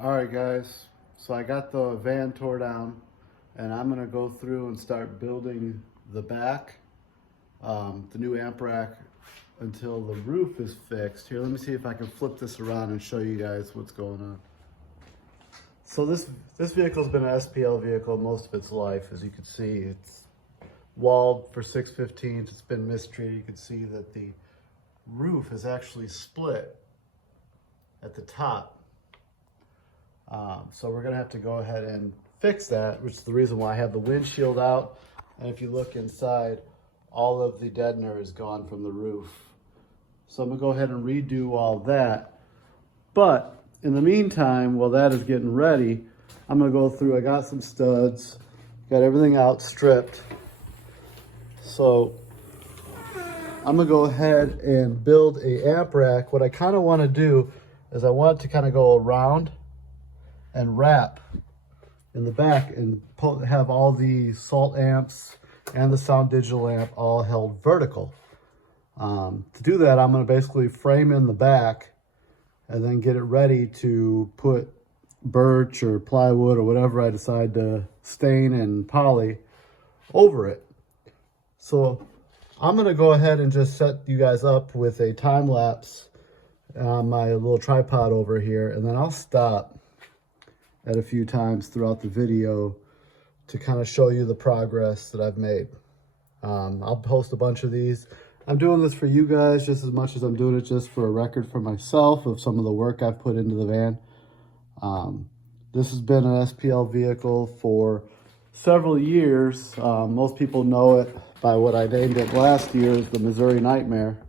All right, guys. So I got the van tore down, and I'm gonna go through and start building the back, the new amp rack, until the roof is fixed. Here, let me see if I can flip this around and show you guys what's going on. So this vehicle's been an SPL vehicle most of its life. As you can see, it's walled for 615s. It's been mistreated. You can see that the roof is actually split at the top. So we're gonna have to go ahead and fix that, which is the reason why I have the windshield out. And if you look inside, all of the deadener is gone from the roof. So I'm gonna go ahead and redo all that. But in the meantime, while that is getting ready, I'm gonna go through, I got some studs, got everything out stripped. So I'm gonna go ahead and build a amp rack. What I kind of want to do is I want to kind of go around and wrap in the back and have all the salt amps and the sound digital amp all held vertical. To do that, I'm going to basically frame in the back and then get it ready to put birch or plywood or whatever I decide to stain and poly over it. So I'm going to go ahead and just set you guys up with a time lapse on my little tripod over here, and then I'll stop at a few times throughout the video to kind of show you the progress that I've made. I'll post a bunch of these. I'm doing this for you guys just as much as I'm doing it just for a record for myself of some of the work I've put into the van. This has been an SPL vehicle for several years. Most people know it by what I named it last year as the Missouri Nightmare.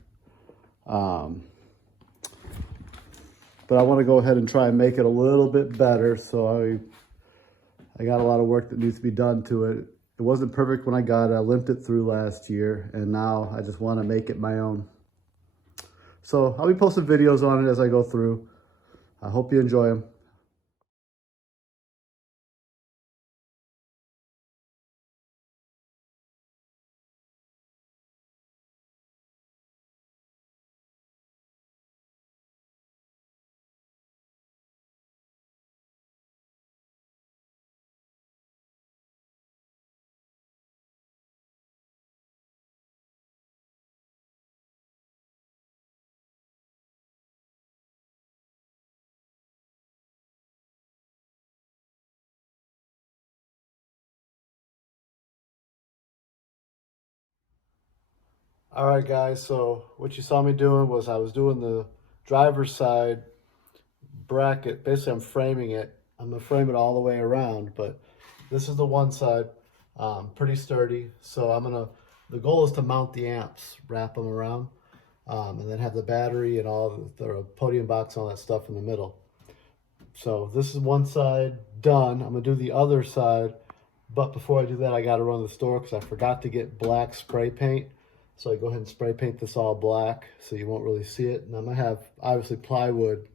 But I want to go ahead and try and make it a little bit better. So I got a lot of work that needs to be done to it. It wasn't perfect when I got it. I limped it through last year, and now I just want to make it my own. So I'll be posting videos on it as I go through. I hope you enjoy them. All right, guys, so what you saw me doing was I was doing the driver's side bracket. Basically, I'm framing it. I'm gonna frame it all the way around, but this is the one side, pretty sturdy. So the goal is to mount the amps, wrap them around, and then have the battery and all the podium box, all that stuff in the middle. So this is one side done. I'm gonna do the other side, but before I do that, I gotta run to the store because I forgot to get black spray paint. So I go ahead and spray paint this all black so you won't really see it. And I'm gonna have obviously plywood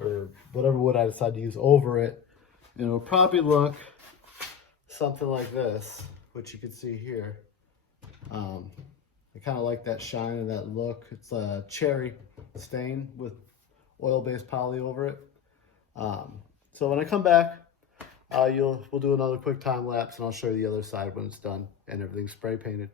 or whatever wood I decide to use over it. And it'll probably look something like this, which you can see here. I kind of like that shine and that look. It's a cherry stain with oil-based poly over it. So when I come back, we'll do another quick time lapse, and I'll show you the other side when it's done and everything's spray painted.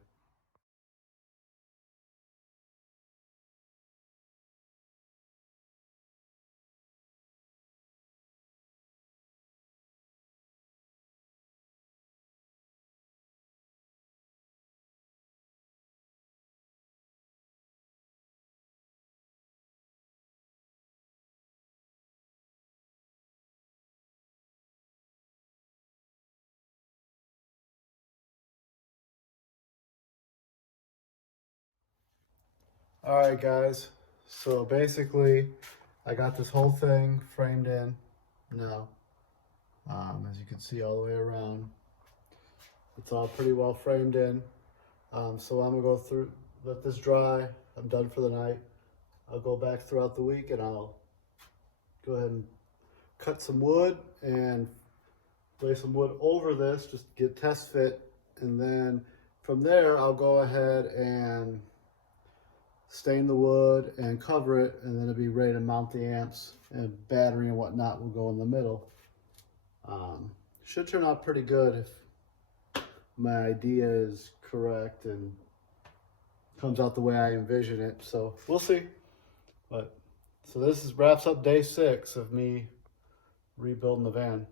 All right, guys. So basically, I got this whole thing framed in now. As you can see all the way around, it's all pretty well framed in. So I'm gonna go through, let this dry. I'm done for the night. I'll go back throughout the week and I'll go ahead and cut some wood and lay some wood over this, just to get test fit. And then from there, I'll go ahead and stain the wood and cover it, and then it'll be ready to mount the amps, and battery and whatnot will go in the middle. Should turn out pretty good if my idea is correct and comes out the way I envision it. So we'll see. But so this wraps up day 6 of me rebuilding the van.